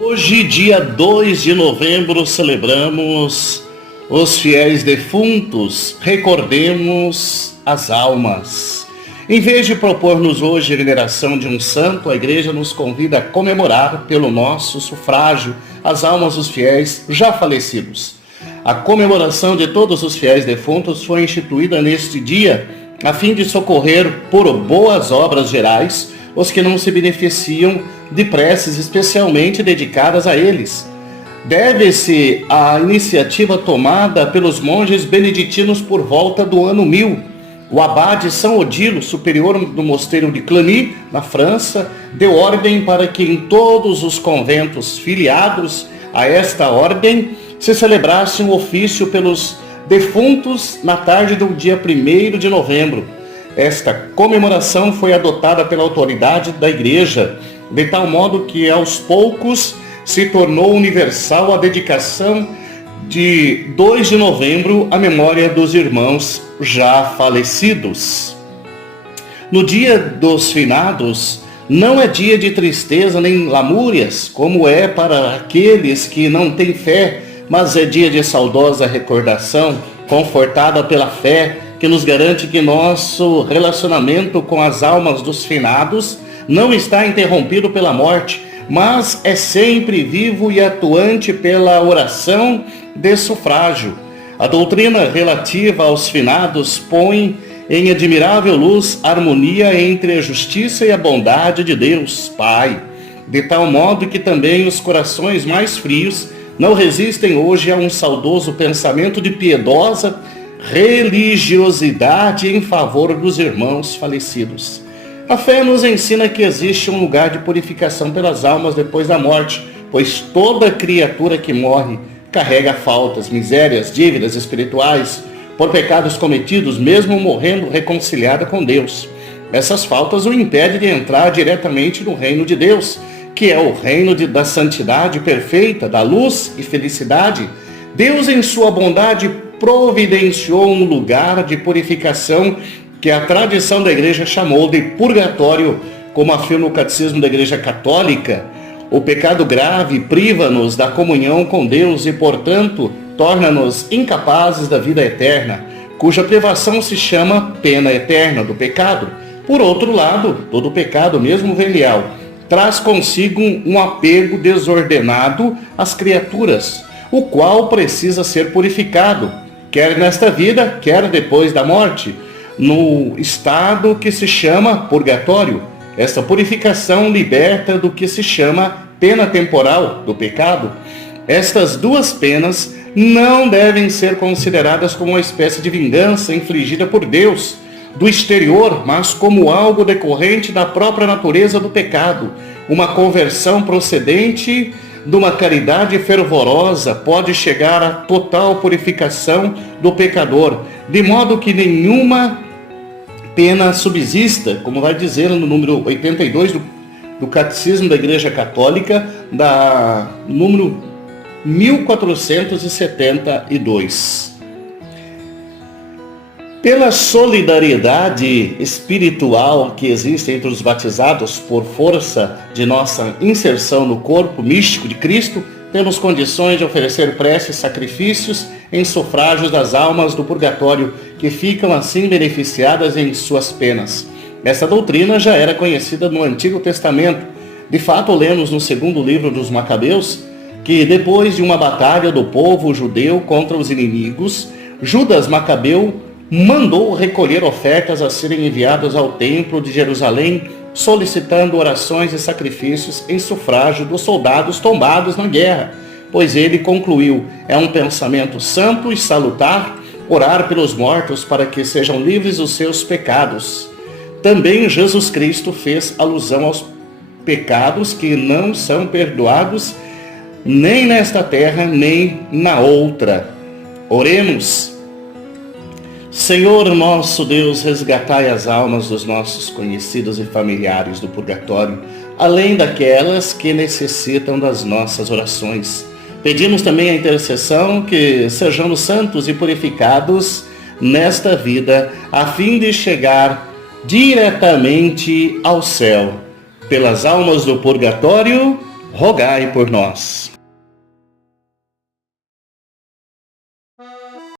Hoje, dia 2 de novembro, celebramos os fiéis defuntos. Recordemos as almas. Em vez de propor-nos hoje a veneração de um santo, a Igreja nos convida a comemorar pelo nosso sufrágio as almas dos fiéis já falecidos. A comemoração de todos os fiéis defuntos foi instituída neste dia a fim de socorrer por boas obras gerais os que não se beneficiam de preces especialmente dedicadas a eles. Deve-se à iniciativa tomada pelos monges beneditinos por volta do ano 1000. O abade São Odilo, superior do mosteiro de Clany, na França, deu ordem para que em todos os conventos filiados a esta ordem se celebrasse um ofício pelos defuntos na tarde do dia 1º de novembro. Esta comemoração foi adotada pela autoridade da Igreja, de tal modo que aos poucos se tornou universal a dedicação de 2 de novembro à memória dos irmãos já falecidos. No dia dos finados, não é dia de tristeza nem lamúrias, como é para aqueles que não têm fé, mas é dia de saudosa recordação, confortada pela fé, que nos garante que nosso relacionamento com as almas dos finados não está interrompido pela morte, mas é sempre vivo e atuante pela oração de sufrágio. A doutrina relativa aos finados põe em admirável luz a harmonia entre a justiça e a bondade de Deus, Pai, de tal modo que também os corações mais frios não resistem hoje a um saudoso pensamento de piedosa religiosidade em favor dos irmãos falecidos. A fé nos ensina que existe um lugar de purificação pelas almas depois da morte, pois toda criatura que morre carrega faltas, misérias, dívidas espirituais, por pecados cometidos, mesmo morrendo reconciliada com Deus. Essas faltas o impedem de entrar diretamente no reino de Deus, que é o reino da santidade perfeita, da luz e felicidade. Deus, em sua bondade, providenciou um lugar de purificação que a tradição da Igreja chamou de purgatório, como afirma o Catecismo da Igreja Católica. O pecado grave priva-nos da comunhão com Deus e, portanto, torna-nos incapazes da vida eterna, cuja privação se chama pena eterna do pecado. Por outro lado, todo pecado, mesmo venial, traz consigo um apego desordenado às criaturas, o qual precisa ser purificado, quer nesta vida, quer depois da morte, no estado que se chama purgatório. Esta purificação liberta do que se chama pena temporal do pecado. Estas duas penas não devem ser consideradas como uma espécie de vingança infligida por Deus do exterior, mas como algo decorrente da própria natureza do pecado. Uma conversão procedente de uma caridade fervorosa pode chegar à total purificação do pecador, de modo que nenhuma pena subsista, como vai dizer no número 82 do Catecismo da Igreja Católica, da número 1472. Pela solidariedade espiritual que existe entre os batizados por força de nossa inserção no corpo místico de Cristo, temos condições de oferecer preces e sacrifícios em sufrágios das almas do purgatório, que ficam assim beneficiadas em suas penas. Essa doutrina já era conhecida no Antigo Testamento. De fato, lemos no segundo livro dos Macabeus que depois de uma batalha do povo judeu contra os inimigos, Judas Macabeu mandou recolher ofertas a serem enviadas ao templo de Jerusalém, solicitando orações e sacrifícios em sufrágio dos soldados tombados na guerra, pois ele concluiu: é um pensamento santo e salutar orar pelos mortos para que sejam livres dos seus pecados. Também Jesus Cristo fez alusão aos pecados que não são perdoados nem nesta terra, nem na outra. Oremos. Senhor nosso Deus, resgatai as almas dos nossos conhecidos e familiares do purgatório, além daquelas que necessitam das nossas orações. Pedimos também a intercessão que sejamos santos e purificados nesta vida, a fim de chegar diretamente ao céu. Pelas almas do purgatório, rogai por nós.